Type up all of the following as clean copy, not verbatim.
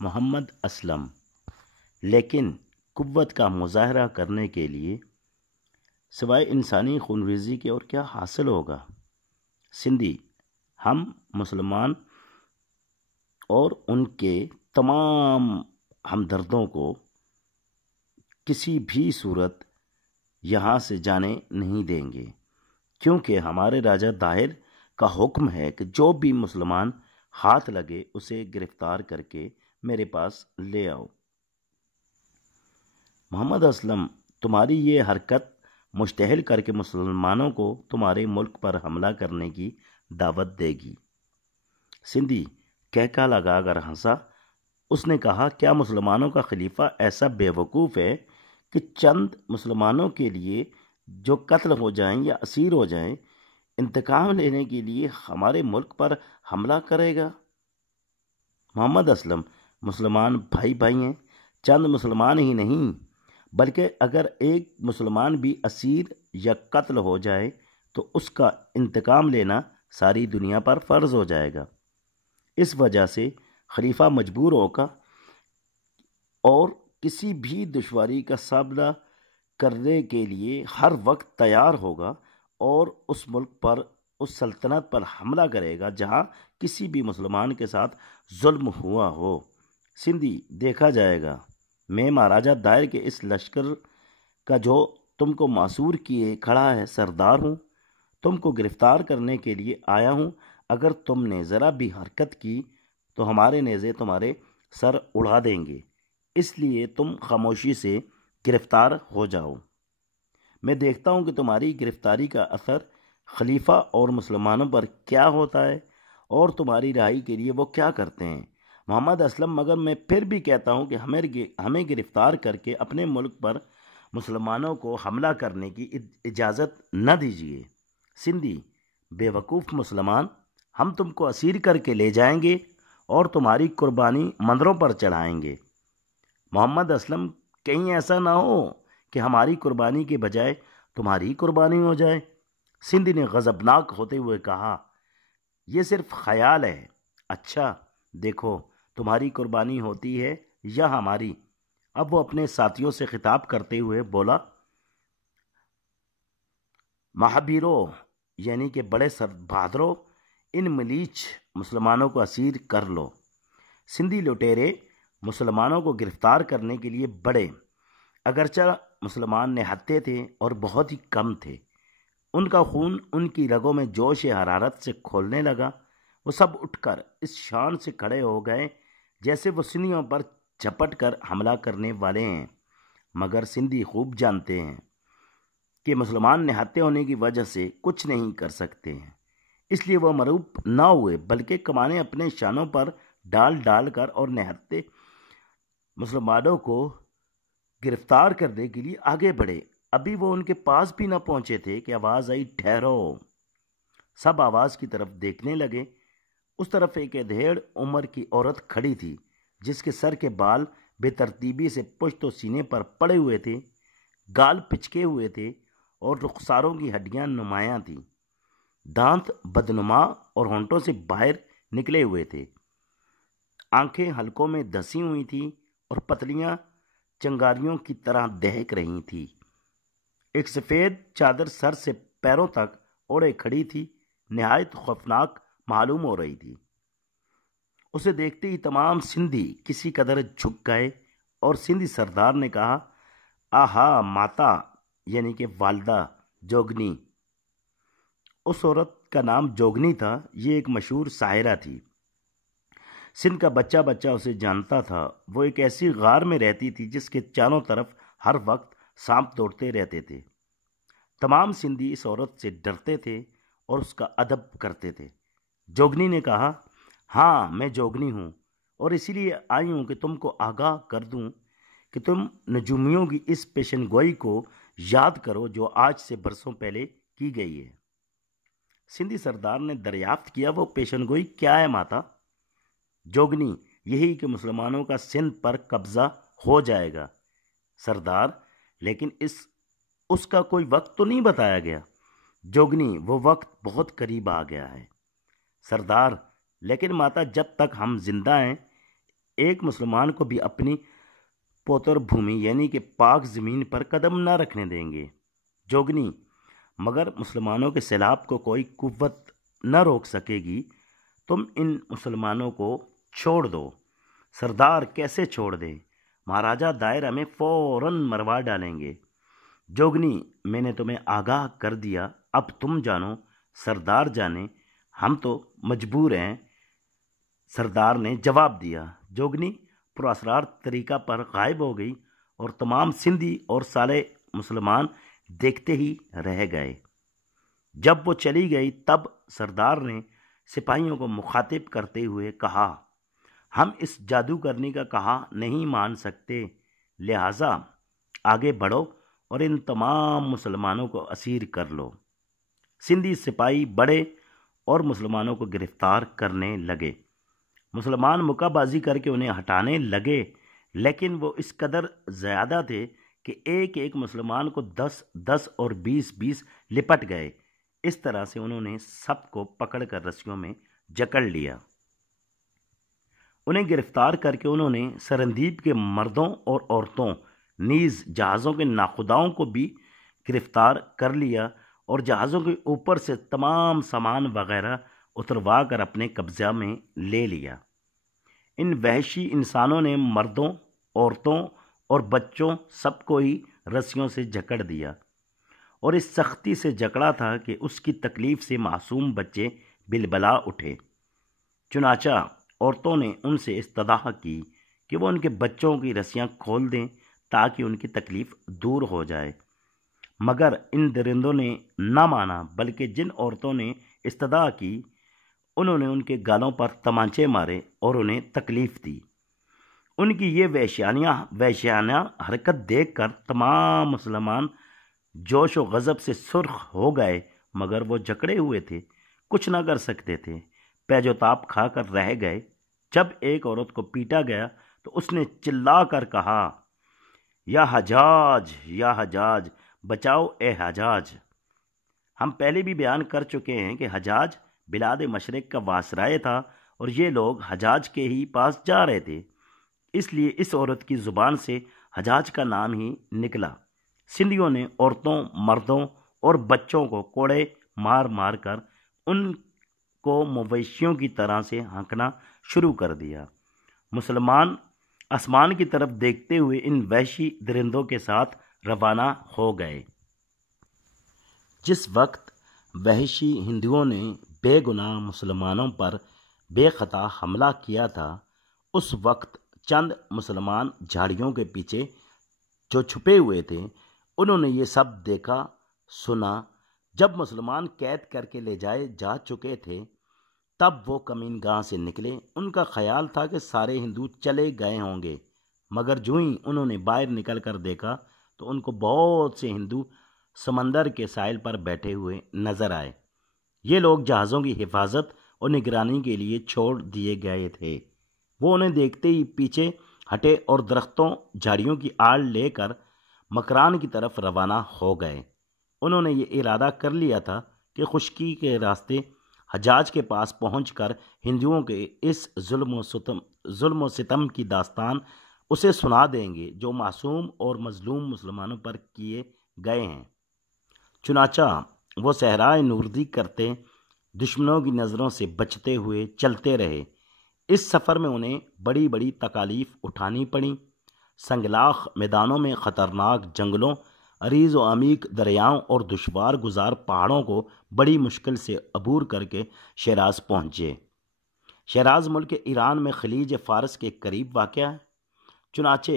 محمد اسلم، لیکن قوت کا مظاہرہ کرنے کے لیے سوائے انسانی خونریزی کے اور کیا حاصل ہوگا؟ سندھی، ہم مسلمان اور ان کے تمام ہمدردوں کو کسی بھی صورت یہاں سے جانے نہیں دیں گے، کیونکہ ہمارے راجہ داہر کا حکم ہے کہ جو بھی مسلمان ہاتھ لگے اسے گرفتار کر کے میرے پاس لے آؤ۔ محمد اسلم، تمہاری یہ حرکت مشتعل کر کے مسلمانوں کو تمہارے ملک پر حملہ کرنے کی دعوت دے گی۔ سندھی کہکا لگا کر ہنسا۔ اس نے کہا، کیا مسلمانوں کا خلیفہ ایسا بے وقوف ہے کہ چند مسلمانوں کے لیے جو قتل ہو جائیں یا اسیر ہو جائیں انتقام لینے کے لیے ہمارے ملک پر حملہ کرے گا؟ محمد اسلم، مسلمان بھائی بھائی ہیں، چند مسلمان ہی نہیں بلکہ اگر ایک مسلمان بھی اسیر یا قتل ہو جائے تو اس کا انتقام لینا ساری دنیا پر فرض ہو جائے گا۔ اس وجہ سے خلیفہ مجبور ہوگا اور کسی بھی دشواری کا سامنا کرنے کے لیے ہر وقت تیار ہوگا اور اس ملک پر، اس سلطنت پر حملہ کرے گا جہاں کسی بھی مسلمان کے ساتھ ظلم ہوا ہو۔ سندھی، دیکھا جائے گا۔ میں مہاراجہ دائر کے اس لشکر کا جو تم کو معصور کیے کھڑا ہے سردار ہوں، تم کو گرفتار کرنے کے لیے آیا ہوں۔ اگر تم نے ذرا بھی حرکت کی تو ہمارے نیزے تمہارے سر اڑا دیں گے، اس لیے تم خاموشی سے گرفتار ہو جاؤ۔ میں دیکھتا ہوں کہ تمہاری گرفتاری کا اثر خلیفہ اور مسلمانوں پر کیا ہوتا ہے اور تمہاری رہائی کے لیے وہ کیا کرتے ہیں۔ محمد اسلم، مگر میں پھر بھی کہتا ہوں کہ ہمیں گرفتار کر کے اپنے ملک پر مسلمانوں کو حملہ کرنے کی اجازت نہ دیجیے۔ سندھی، بے وقوف مسلمان، ہم تم کو اسیر کر کے لے جائیں گے اور تمہاری قربانی مندروں پر چڑھائیں گے۔ محمد اسلم، کہیں ایسا نہ ہو کہ ہماری قربانی کے بجائے تمہاری قربانی ہو جائے۔ سندھی نے غضبناک ہوتے ہوئے کہا، یہ صرف خیال ہے۔ اچھا دیکھو، تمہاری قربانی ہوتی ہے یا ہماری؟ اب وہ اپنے ساتھیوں سے خطاب کرتے ہوئے بولا، مہابیرو، یعنی کہ بڑے بہادروں، ان ملیچ مسلمانوں کو اسیر کر لو۔ سندھی لٹیرے مسلمانوں کو گرفتار کرنے کے لیے بڑے، اگرچہ مسلمان نہتے تھے اور بہت ہی کم تھے، ان کا خون ان کی رگوں میں جوش حرارت سے کھولنے لگا۔ وہ سب اٹھ کر اس شان سے کھڑے ہو گئے جیسے وہ سندھیوں پر جھپٹ کر حملہ کرنے والے ہیں، مگر سندھی خوب جانتے ہیں کہ مسلمان نہتے ہونے کی وجہ سے کچھ نہیں کر سکتے ہیں، اس لیے وہ مغلوب نہ ہوئے بلکہ کمانیں اپنے شانوں پر ڈال ڈال کر اور نہتے مسلمانوں کو گرفتار کرنے کے لیے آگے بڑھے۔ ابھی وہ ان کے پاس بھی نہ پہنچے تھے کہ آواز آئی، ٹھہرو۔ سب آواز کی طرف دیکھنے لگے۔ اس طرف ایک ادھیڑ عمر کی عورت کھڑی تھی جس کے سر کے بال بے ترتیبی سے پشت و سینے پر پڑے ہوئے تھے، گال پچکے ہوئے تھے اور رخساروں کی ہڈیاں نمایاں تھیں، دانت بدنما اور ہونٹوں سے باہر نکلے ہوئے تھے، آنکھیں حلقوں میں دھسی ہوئی تھیں اور پتلیاں چنگاریوں کی طرح دہک رہی تھیں۔ ایک سفید چادر سر سے پیروں تک اوڑھے کھڑی تھی، نہایت خوفناک معلوم ہو رہی تھی۔ اسے دیکھتے ہی تمام سندھی کسی قدر جھک گئے اور سندھی سردار نے کہا، آہا ماتا، یعنی کہ والدہ جوگنی۔ اس عورت کا نام جوگنی تھا، یہ ایک مشہور ساحرہ تھی۔ سندھ کا بچہ بچہ اسے جانتا تھا۔ وہ ایک ایسی غار میں رہتی تھی جس کے چاروں طرف ہر وقت سانپ دوڑتے رہتے تھے۔ تمام سندھی اس عورت سے ڈرتے تھے اور اس کا ادب کرتے تھے۔ جوگنی نے کہا، ہاں میں جوگنی ہوں اور اسی لیے آئی ہوں کہ تم کو آگاہ کر دوں کہ تم نجومیوں کی اس پیشن گوئی کو یاد کرو جو آج سے برسوں پہلے کی گئی ہے۔ سندھی سردار نے دریافت کیا، وہ پیشن گوئی کیا ہے ماتا؟ جوگنی، یہی کہ مسلمانوں کا سندھ پر قبضہ ہو جائے گا سردار، لیکن اس کا کوئی وقت تو نہیں بتایا گیا۔ جوگنی، وہ وقت بہت قریب آ گیا ہے سردار، لیکن ماتا جب تک ہم زندہ ہیں ایک مسلمان کو بھی اپنی پوتر بھومی یعنی کہ پاک زمین پر قدم نہ رکھنے دیں گے۔ جوگنی: مگر مسلمانوں کے سیلاب کو کوئی قوت نہ روک سکے گی، تم ان مسلمانوں کو چھوڑ دو۔ سردار کیسے چھوڑ دے؟ مہاراجہ دائر ہمیں فوراً مروا ڈالیں گے۔ جوگنی: میں نے تمہیں آگاہ کر دیا، اب تم جانو، سردار جانے، ہم تو مجبور ہیں۔ سردار نے جواب دیا۔ جوگنی پراسرار طریقہ پر غائب ہو گئی اور تمام سندھی اور سالے مسلمان دیکھتے ہی رہ گئے۔ جب وہ چلی گئی تب سردار نے سپاہیوں کو مخاطب کرتے ہوئے کہا، ہم اس جادوگرنی کا کہا نہیں مان سکتے، لہٰذا آگے بڑھو اور ان تمام مسلمانوں کو اسیر کر لو۔ سندھی سپاہی بڑھے اور مسلمانوں کو گرفتار کرنے لگے۔ مسلمان مکہ بازی کر کے انہیں ہٹانے لگے، لیکن وہ اس قدر زیادہ تھے کہ ایک ایک مسلمان کو 10 اور 20 لپٹ گئے۔ اس طرح سے انہوں نے سب کو پکڑ کر رسیوں میں جکڑ لیا۔ انہیں گرفتار کر کے انہوں نے سرندیب کے مردوں اور عورتوں نیز جہازوں کے ناخداؤں کو بھی گرفتار کر لیا اور جہازوں کے اوپر سے تمام سامان وغیرہ اتروا کر اپنے قبضہ میں لے لیا۔ ان وحشی انسانوں نے مردوں، عورتوں اور بچوں سب کو ہی رسیوں سے جکڑ دیا اور اس سختی سے جکڑا تھا کہ اس کی تکلیف سے معصوم بچے بلبلا اٹھے۔ چنانچہ عورتوں نے ان سے استدعا کی کہ وہ ان کے بچوں کی رسیاں کھول دیں تاکہ ان کی تکلیف دور ہو جائے، مگر ان درندوں نے نہ مانا، بلکہ جن عورتوں نے استدعا کی انہوں نے ان کے گالوں پر تمانچے مارے اور انہیں تکلیف دی۔ ان کی یہ وحشیانہ حرکت دیکھ کر تمام مسلمان جوش و غضب سے سرخ ہو گئے، مگر وہ جکڑے ہوئے تھے، کچھ نہ کر سکتے تھے، پیج و تاب کھا کر رہ گئے۔ جب ایک عورت کو پیٹا گیا تو اس نے چلا کر کہا، یا حجاج، یا حجاج، بچاؤ اے حجاج۔ ہم پہلے بھی بیان کر چکے ہیں کہ حجاج بلاد مشرق کا واسرائے تھا اور یہ لوگ حجاج کے ہی پاس جا رہے تھے، اس لیے اس عورت کی زبان سے حجاج کا نام ہی نکلا۔ سندھیوں نے عورتوں، مردوں اور بچوں کو کوڑے مار مار کر ان کو مویشیوں کی طرح سے ہانکنا شروع کر دیا۔ مسلمان آسمان کی طرف دیکھتے ہوئے ان وحشی درندوں کے ساتھ روانہ ہو گئے۔ جس وقت وحشی ہندوؤں نے بے گناہ مسلمانوں پر بے خطا حملہ کیا تھا، اس وقت چند مسلمان جھاڑیوں کے پیچھے جو چھپے ہوئے تھے انہوں نے یہ سب دیکھا سنا۔ جب مسلمان قید کر کے لے جائے جا چکے تھے تب وہ کمین گاہ سے نکلے۔ ان کا خیال تھا کہ سارے ہندو چلے گئے ہوں گے، مگر جو ہی انہوں نے باہر نکل کر دیکھا تو ان کو بہت سے ہندو سمندر کے ساحل پر بیٹھے ہوئے نظر آئے۔ یہ لوگ جہازوں کی حفاظت اور نگرانی کے لیے چھوڑ دیے گئے تھے۔ وہ انہیں دیکھتے ہی پیچھے ہٹے اور درختوں جھاڑیوں کی آڑ لے کر مکران کی طرف روانہ ہو گئے۔ انہوں نے یہ ارادہ کر لیا تھا کہ خشکی کے راستے حجاج کے پاس پہنچ کر ہندوؤں کے اس ظلم و ستم کی داستان اسے سنا دیں گے جو معصوم اور مظلوم مسلمانوں پر کیے گئے ہیں۔ چنانچہ وہ صحرائے نوردی کرتے دشمنوں کی نظروں سے بچتے ہوئے چلتے رہے۔ اس سفر میں انہیں بڑی بڑی تکالیف اٹھانی پڑیں۔ سنگلاخ میدانوں میں خطرناک جنگلوں، عریض و عمیق دریاؤں اور دشوار گزار پہاڑوں کو بڑی مشکل سے عبور کر کے شیراز پہنچے۔ شیراز ملک ایران میں خلیج فارس کے قریب واقع ہے۔ چنانچہ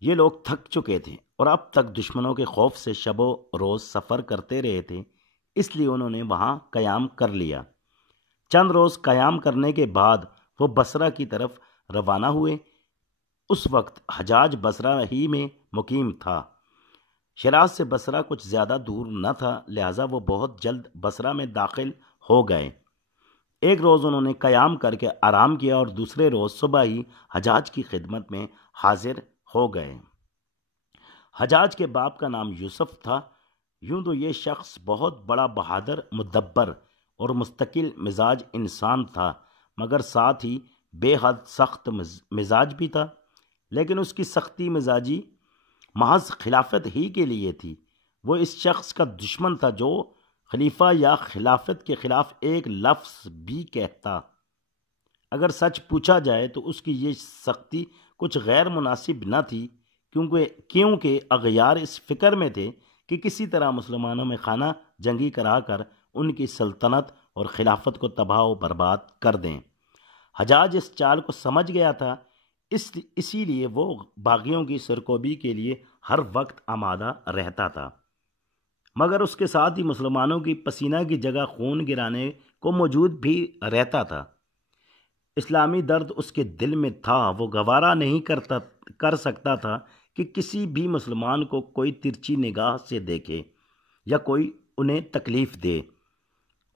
یہ لوگ تھک چکے تھے اور اب تک دشمنوں کے خوف سے شب و روز سفر کرتے رہے تھے، اس لیے انہوں نے وہاں قیام کر لیا۔ چند روز قیام کرنے کے بعد وہ بصرہ کی طرف روانہ ہوئے۔ اس وقت حجاج بصرہ ہی میں مقیم تھا۔ شیراز سے بصرہ کچھ زیادہ دور نہ تھا، لہٰذا وہ بہت جلد بصرہ میں داخل ہو گئے۔ ایک روز انہوں نے قیام کر کے آرام کیا اور دوسرے روز صبح ہی حجاج کی خدمت میں حاضر ہو گئے۔ حجاج کے باپ کا نام یوسف تھا۔ یوں تو یہ شخص بہت بڑا بہادر، مدبر اور مستقل مزاج انسان تھا، مگر ساتھ ہی بے حد سخت مزاج بھی تھا، لیکن اس کی سختی مزاجی محض خلافت ہی کے لیے تھی۔ وہ اس شخص کا دشمن تھا جو خلیفہ یا خلافت کے خلاف ایک لفظ بھی کہتا۔ اگر سچ پوچھا جائے تو اس کی یہ سختی کچھ غیر مناسب نہ تھی، کیونکہ اغیار اس فکر میں تھے کہ کسی طرح مسلمانوں میں خانہ جنگی کرا کر ان کی سلطنت اور خلافت کو تباہ و برباد کر دیں۔ حجاج اس چال کو سمجھ گیا تھا، اسی لیے وہ باغیوں کی سرکوبی کے لیے ہر وقت آمادہ رہتا تھا، مگر اس کے ساتھ ہی مسلمانوں کی پسینہ کی جگہ خون گرانے کو موجود بھی رہتا تھا۔ اسلامی درد اس کے دل میں تھا، وہ گوارا نہیں کر سکتا تھا کہ کسی بھی مسلمان کو کوئی ترچھی نگاہ سے دیکھے یا کوئی انہیں تکلیف دے۔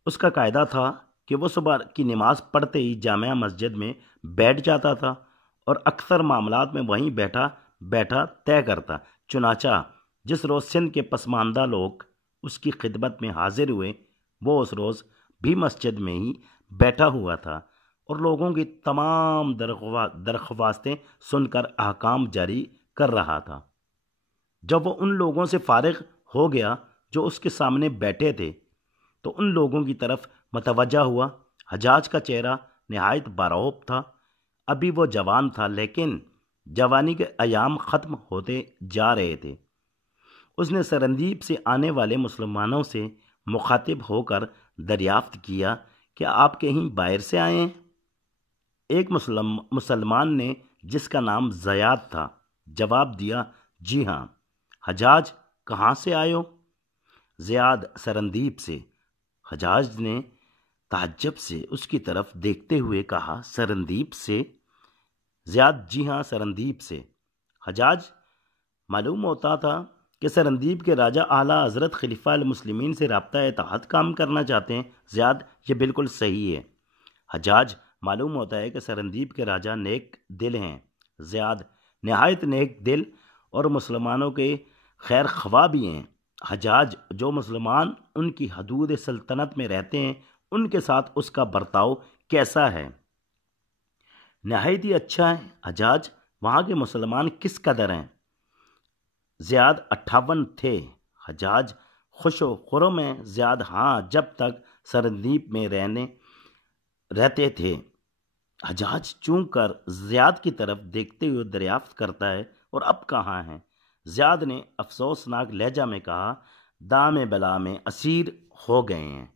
اس کا قاعدہ تھا کہ وہ صبح کی نماز پڑھتے ہی جامع مسجد میں بیٹھ جاتا تھا اور اکثر معاملات میں وہیں بیٹھا طے کرتا۔ چنانچہ جس روز سندھ کے پسماندہ لوگ اس کی خدمت میں حاضر ہوئے، وہ اس روز بھی مسجد میں ہی بیٹھا ہوا تھا اور لوگوں کی تمام درخواستیں سن کر احکام جاری کر رہا تھا۔ جب وہ ان لوگوں سے فارغ ہو گیا جو اس کے سامنے بیٹھے تھے تو ان لوگوں کی طرف متوجہ ہوا۔ حجاج کا چہرہ نہایت بارعب تھا۔ ابھی وہ جوان تھا، لیکن جوانی کے ایام ختم ہوتے جا رہے تھے۔ اس نے سرندیب سے آنے والے مسلمانوں سے مخاطب ہو کر دریافت کیا، کیا آپ کہیں باہر سے آئے ہیں؟ ایک مسلمان نے، جس کا نام زیاد تھا، جواب دیا، جی ہاں۔ حجاج، کہاں سے آئے ہو؟ زیاد، سرندیب سے۔ حجاج نے تعجب سے اس کی طرف دیکھتے ہوئے کہا، سرندیب سے؟ زیاد، جی ہاں، سرندیب سے۔ حجاج، معلوم ہوتا تھا کہ سرندیب کے راجہ اعلیٰ حضرت خلیفہ المسلمین سے رابطہ اتحاد کام کرنا چاہتے ہیں۔ زیاد، یہ بالکل صحیح ہے۔ حجاج، معلوم ہوتا ہے کہ سرندیب کے راجہ نیک دل ہیں۔ زیاد، نہایت نیک دل اور مسلمانوں کے خیر خواہ بھی ہیں۔ حجاج، جو مسلمان ان کی حدود سلطنت میں رہتے ہیں ان کے ساتھ اس کا برتاؤ کیسا ہے؟ نہایت ہی اچھا ہے۔ حجاج، وہاں کے مسلمان کس قدر ہیں؟ زیاد، 58 تھے۔ حجاج، خوش و خرم ہیں؟ زیاد، ہاں، جب تک سرندیب میں رہتے تھے۔ حجاج چون کر زیاد کی طرف دیکھتے ہوئے دریافت کرتا ہے، اور اب کہاں ہیں؟ زیاد نے افسوسناک لہجہ میں کہا، دام بلا میں اسیر ہو گئے ہیں۔